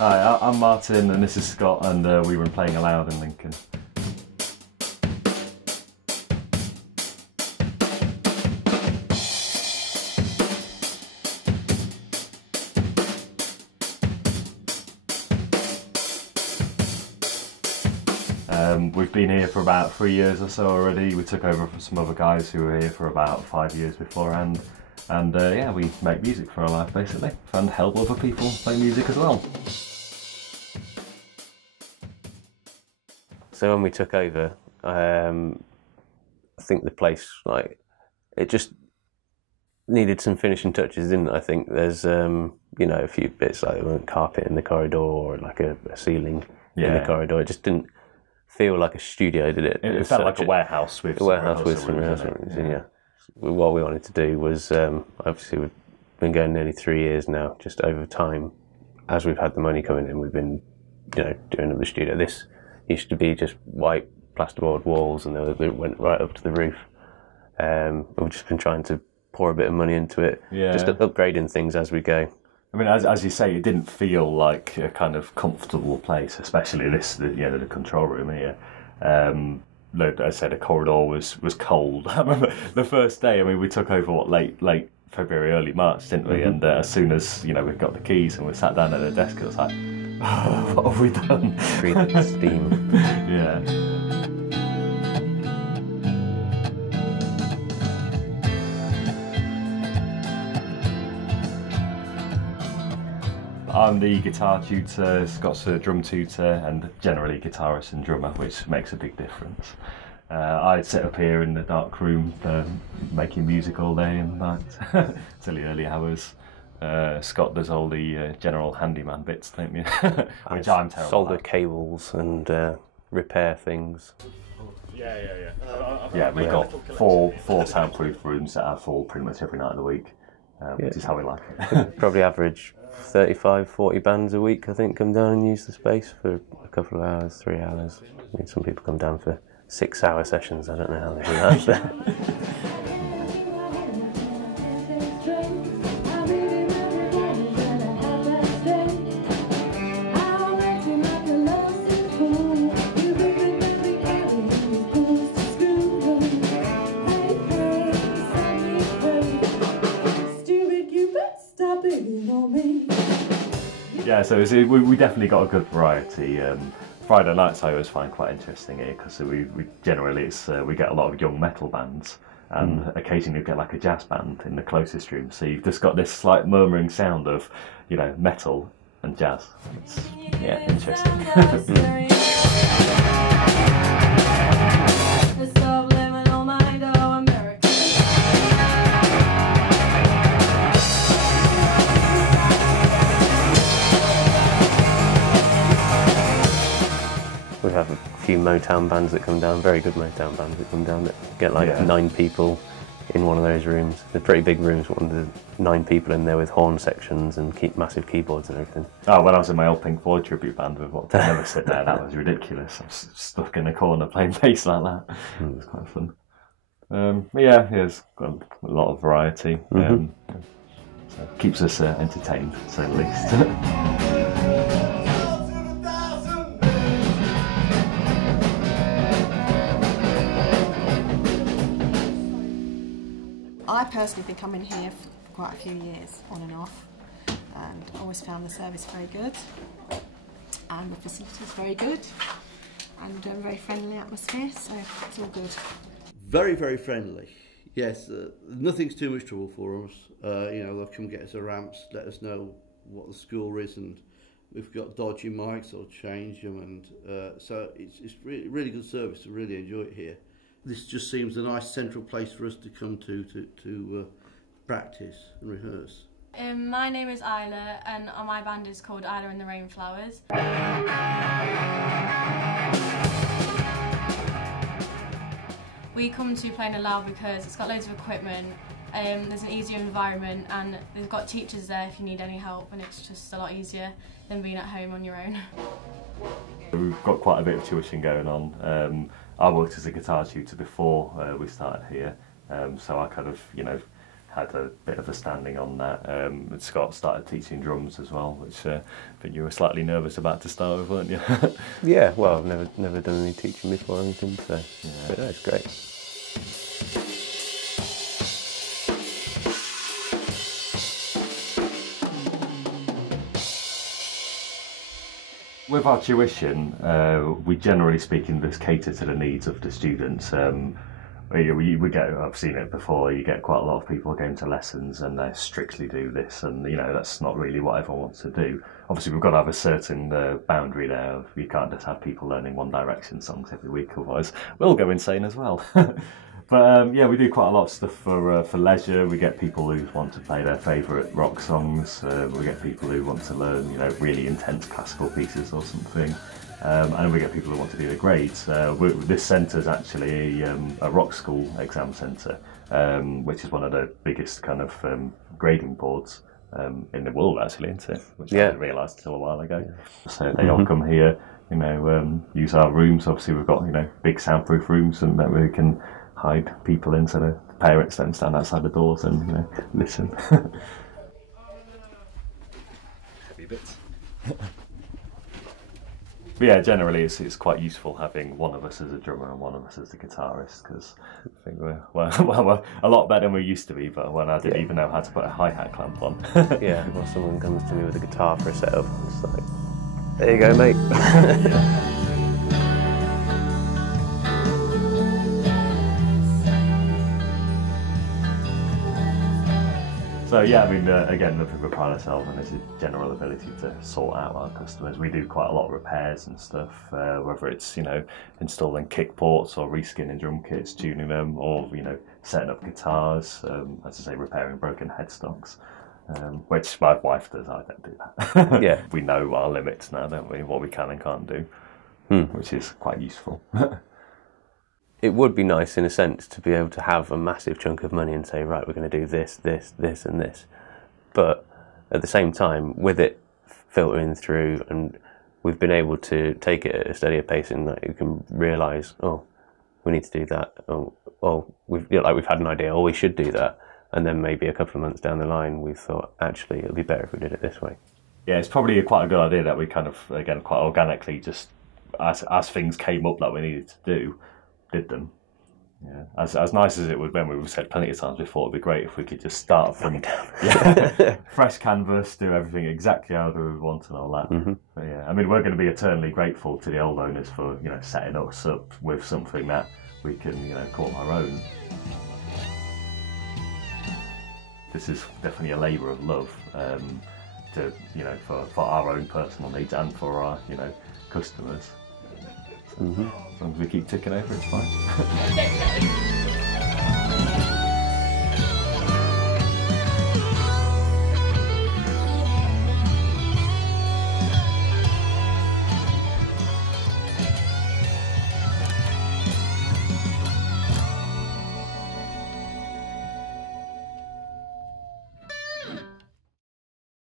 Hi, I'm Martin and this is Scott, and we run Playing Aloud in Lincoln. We've been here for about 3 years or so already. We took over from some other guys who were here for about 5 years beforehand. And yeah, we make music for our life basically, and help other people play music as well. So when we took over, I think the place, it just needed some finishing touches, didn't it? I think there's, you know, a few bits like carpet in the corridor or like a ceiling in the corridor. It just didn't feel like a studio, did it? It felt like a warehouse with some rehearsal rooms. Yeah. What we wanted to do was, obviously we've been going nearly 3 years now, just over time. As we've had the money coming in, we've been, you know, doing the studio. This used to be just white plasterboard walls and they went right up to the roof. We've just been trying to pour a bit of money into it, just upgrading things as we go. I mean, as you say, it didn't feel like a kind of comfortable place, especially the control room here. Like I said, the corridor was cold. I remember the first day. I mean, we took over late February, early March, didn't we? And as soon as we got the keys and we sat down at the desk, it was like, oh, what have we done? Breathing steam. Yeah. I'm the guitar tutor, Scott's a drum tutor, and generally guitarist and drummer, which makes a big difference. I sit up here in the dark room making music all day and night till the early hours. Scott does all the general handyman bits, don't you? Which I'm terrible solder at. cables and repair things. Yeah, we've got four soundproof rooms that are full pretty much every night of the week, which is how we like it. Probably average 35-40 bands a week, I think, come down and use the space for a couple of hours, 3 hours. I mean, some people come down for 6-hour sessions. I don't know how they do that. Yeah, so we definitely got a good variety. Friday nights I always find quite interesting here because we generally we get a lot of young metal bands, and occasionally we get like a jazz band in the closest room. So you've just got this slight murmuring sound of metal and jazz. It's interesting. We have a few Motown bands that come down, very good Motown bands that come down that get like 9 people in one of those rooms. They're pretty big rooms, but there's 9 people in there with horn sections and massive keyboards and everything. Oh, when I was in my old Pink Floyd tribute band with what they never sit there, that was ridiculous. I was stuck in a corner playing bass like that. It was quite fun. It's got a lot of variety. So keeps us entertained, to say the least. I personally been coming here for quite a few years, on and off, and always found the service very good, and the facilities very good, and a very friendly atmosphere, so it's all good. Very, very friendly. Yes, nothing's too much trouble for us. They'll come get us a ramps, let us know what the score is, and we've got dodgy mics, I'll change them, and so it's really, really good service. I really enjoy it here. This just seems a nice central place for us to come to practice and rehearse. My name is Isla, and my band is called Isla and the Rainflowers. We come to Playing Aloud because it's got loads of equipment, there's an easier environment, and they've got teachers there if you need any help, and it's just a lot easier than being at home on your own. We've got quite a bit of tuition going on. I worked as a guitar tutor before we started here, so I kind of, had a bit of a standing on that. And Scott started teaching drums as well, which I think you were slightly nervous about to start with, weren't you? Yeah, well, I've never done any teaching before or anything, so Yeah. but no, it's great. With our tuition, we generally speaking just cater to the needs of the students. We get, I've seen it before, you get quite a lot of people going to lessons and they strictly do this, and that's not really what everyone wants to do. Obviously we've got to have a certain boundary there. You can't just have people learning One Direction songs every week, otherwise we'll go insane as well. But yeah, we do quite a lot of stuff for leisure. We get people who want to play their favourite rock songs. We get people who want to learn, really intense classical pieces or something. And we get people who want to do the grades. This centre is actually a rock school exam centre, which is one of the biggest kind of grading boards in the world, actually, isn't it? Which I didn't realise until a while ago. Yeah. So they all come here, use our rooms. Obviously, we've got big soundproof rooms, and that we can hide people in so the parents don't stand outside the doors and listen. Heavy bits. But yeah, generally it's quite useful having one of us as a drummer and one of us as the guitarist, because I think we're a lot better than we used to be, but when I didn't even know how to put a hi-hat clamp on. Yeah, well, someone comes to me with a guitar for a setup, it's like, there you go, mate. So yeah, I mean, again, nothing we pride ourselves on is a general ability to sort out our customers. We do quite a lot of repairs and stuff, whether it's installing kick ports or reskinning drum kits, tuning them, or setting up guitars. As I say, repairing broken headstocks, which my wife does. I don't do that. Yeah, we know our limits now, don't we? What we can and can't do, which is quite useful. It would be nice, in a sense, to be able to have a massive chunk of money and say, right, we're going to do this, this, this, and this. But at the same time, with it filtering through, and we've been able to take it at a steadier pace, and you can realise, oh, we need to do that. Oh, we've had an idea, oh, we should do that. And then maybe a couple of months down the line, we've thought, actually, it'll be better if we did it this way. Yeah, it's probably quite a good idea that we kind of, again, quite organically, just as things came up that we needed to do, did them. Yeah, as nice as it would be, we've said plenty of times before, it'd be great if we could just start from fresh canvas, do everything exactly how we would want and all that. Mm-hmm. But yeah, I mean, we're going to be eternally grateful to the old owners for setting us up with something that we can call our own. This is definitely a labour of love, to for our own personal needs and for our customers. Mm-hmm. As long as we keep ticking over, it's fine.